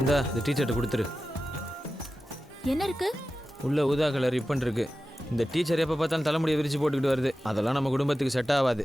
இந்த டீச்சர்ட்ட கொடுத்துரு. என்ன இருக்கு? உள்ள ஊதா கலர் ரிப்பன் இருக்கு. இந்த டீச்சர் எப்போ பார்த்தாலும் தலைமுடியை விரிச்சு போட்டுக்கிட்டு வருது. அதெல்லாம் நம்ம குடும்பத்துக்கு செட் ஆகாது.